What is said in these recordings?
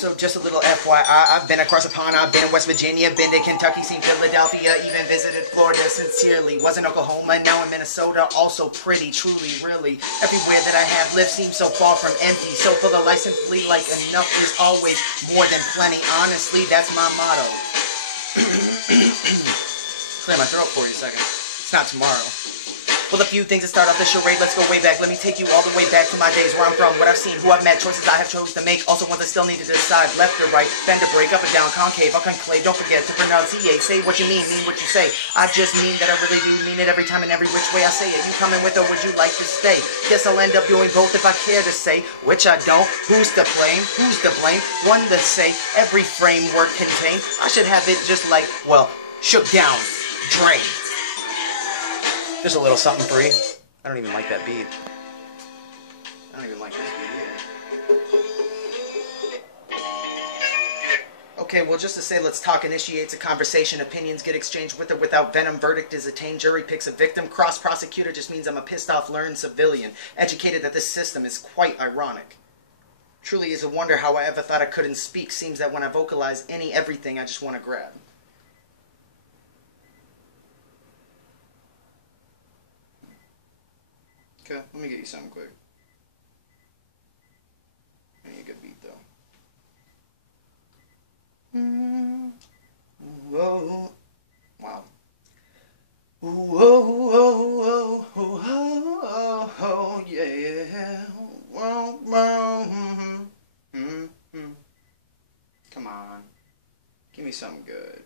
So just a little FYI, I've been across the pond, I've been in West Virginia, been to Kentucky, seen Philadelphia, even visited Florida sincerely. Was in Oklahoma, now in Minnesota, also pretty, truly, really. Everywhere that I have lived seems so far from empty, so full of license flee, like enough is always more than plenty. Honestly, that's my motto. Clear my throat for you a second. It's not tomorrow. Well, a few things to start off the charade. Let's go way back. Let me take you all the way back to my days, where I'm from, what I've seen, who I've met, choices I have chose to make. Also ones I still need to decide. Left or right, bend or break, up or down, concave or conclave. Don't forget to pronunciate. Say what you mean what you say. I just mean that I really do mean it every time and every which way I say it. You coming with or would you like to stay? Guess I'll end up doing both if I care to say, which I don't. Who's to blame? Who's to blame? One to say every framework contained. I should have it just like, well, shook down, drained. Just a little something for you. I don't even like that beat. I don't even like this beat either. Okay, well, just to say let's talk initiates a conversation. Opinions get exchanged with or without venom. Verdict is attained. Jury picks a victim. Cross prosecutor just means I'm a pissed off learned civilian. Educated that this system is quite ironic. Truly is a wonder how I ever thought I couldn't speak. Seems that when I vocalize everything I just want to grab. Okay, let me get you something quick. I need a good beat though. Whoa. Wow. Whoa, yeah. Come on. Give me something good.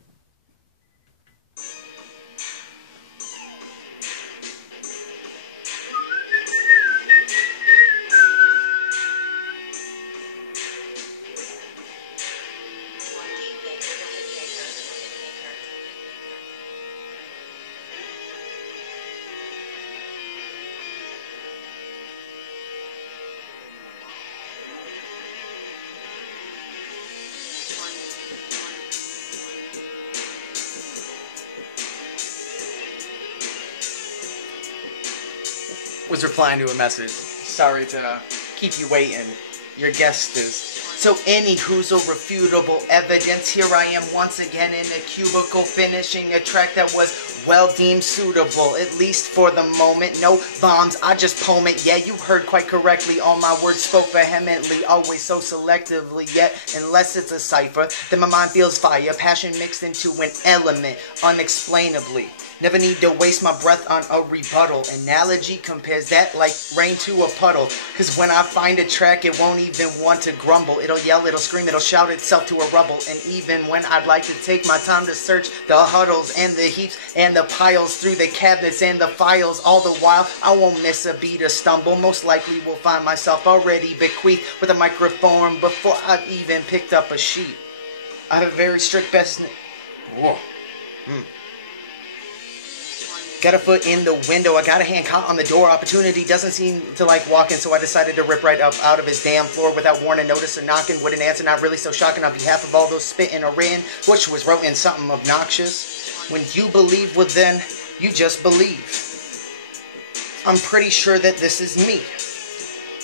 Was replying to a message. Sorry to keep you waiting. Your guest is. So anywho's irrefutable evidence. Here I am once again in a cubicle finishing a track that was well deemed suitable, at least for the moment. No bombs, I just poem it. Yeah, you heard quite correctly. All my words spoke vehemently, always so selectively. Yet, unless it's a cipher, then my mind feels fire. Passion mixed into an element, unexplainably. Never need to waste my breath on a rebuttal. Analogy compares that like rain to a puddle. Cause when I find a track, it won't even want to grumble. It'll yell, it'll scream, it'll shout itself to a rubble. And even when I'd like to take my time to search the huddles and the heaps and the piles through the cabinets and the files, all the while I won't miss a beat or stumble. Most likely will find myself already bequeathed with a microphone before I've even picked up a sheet. I have a very strict best... Whoa. Got a foot in the window, I got a hand caught on the door. Opportunity doesn't seem to like walking, so I decided to rip right up out of his damn floor without warning, notice, or knocking. Wouldn't answer, not really so shocking on behalf of all those spitting or in, which was wrote in something obnoxious. When you believe, well then, you just believe. I'm pretty sure that this is me.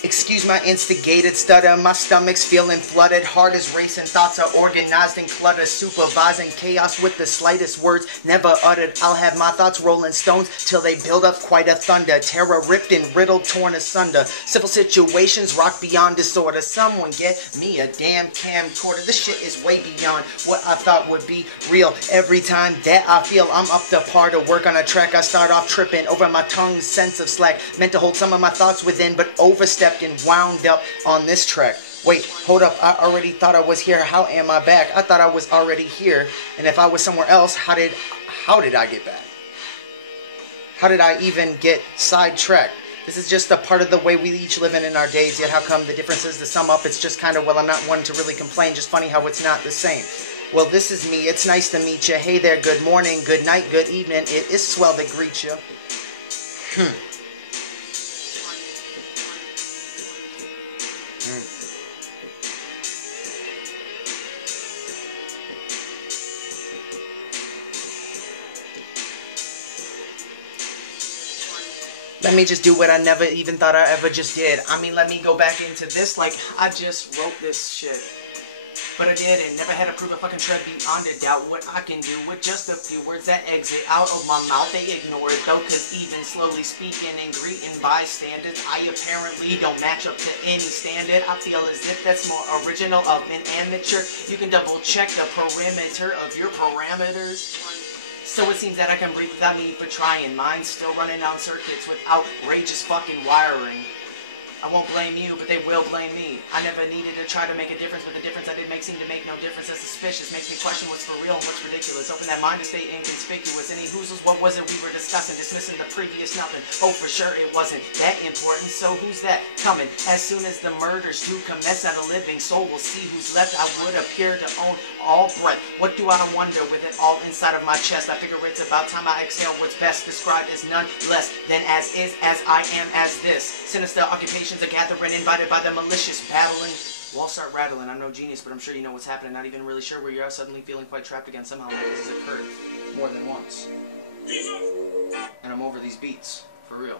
Excuse my instigated stutter, my stomach's feeling flooded, heart is racing, thoughts are organized and cluttered, supervising chaos with the slightest words never uttered. I'll have my thoughts rolling stones till they build up quite a thunder, terror ripped and riddled, torn asunder, civil situations rock beyond disorder. Someone get me a damn camcorder. This shit is way beyond what I thought would be real. Every time that I feel I'm up to par to work on a track, I start off tripping over my tongue's sense of slack, meant to hold some of my thoughts within but overstepped and wound up on this track. Wait, hold up, I already thought I was here. How am I back? I thought I was already here. And if I was somewhere else, how did I get back? How did I even get sidetracked? This is just a part of the way we each live in our days, yet how come the differences to sum up, it's just kind of, well, I'm not one to really complain, just funny how it's not the same. Well, this is me, it's nice to meet you. Hey there, good morning, good night, good evening, it is swell to greet you. Let me just do what I never even thought I ever just did. I mean, let me go back into this like I just wrote this shit. But I didn't, never had to prove a fucking tread beyond a doubt what I can do with just a few words that exit out of my mouth. They ignore it though, cause even slowly speaking and greeting bystanders, I apparently don't match up to any standard. I feel as if that's more original of an amateur. You can double check the perimeter of your parameters. So it seems that I can breathe without need for trying. Mine's still running on circuits with outrageous fucking wiring. I won't blame you, but they will blame me. I never needed to try to make a difference, but the difference I did make seemed to make no difference. That's suspicious. Makes me question what's for real and what's ridiculous. Open that mind to stay inconspicuous. Any whoozles, what was it we were discussing? Dismissing the previous nothing. Oh, for sure it wasn't that important. So who's that coming? As soon as the murders do commence, out a living soul will see who's left. I would appear to own all breath. What do I wonder with it all inside of my chest? I figure it's about time I exhale what's best described as none less than as is, as I am, as this. Sinister occupation a gathering invited by the malicious battling. Well, I'll start rattling. I'm no genius, but I'm sure you know what's happening. Not even really sure where you are. Suddenly feeling quite trapped again. Somehow like this has occurred more than once. And I'm over these beats. For real.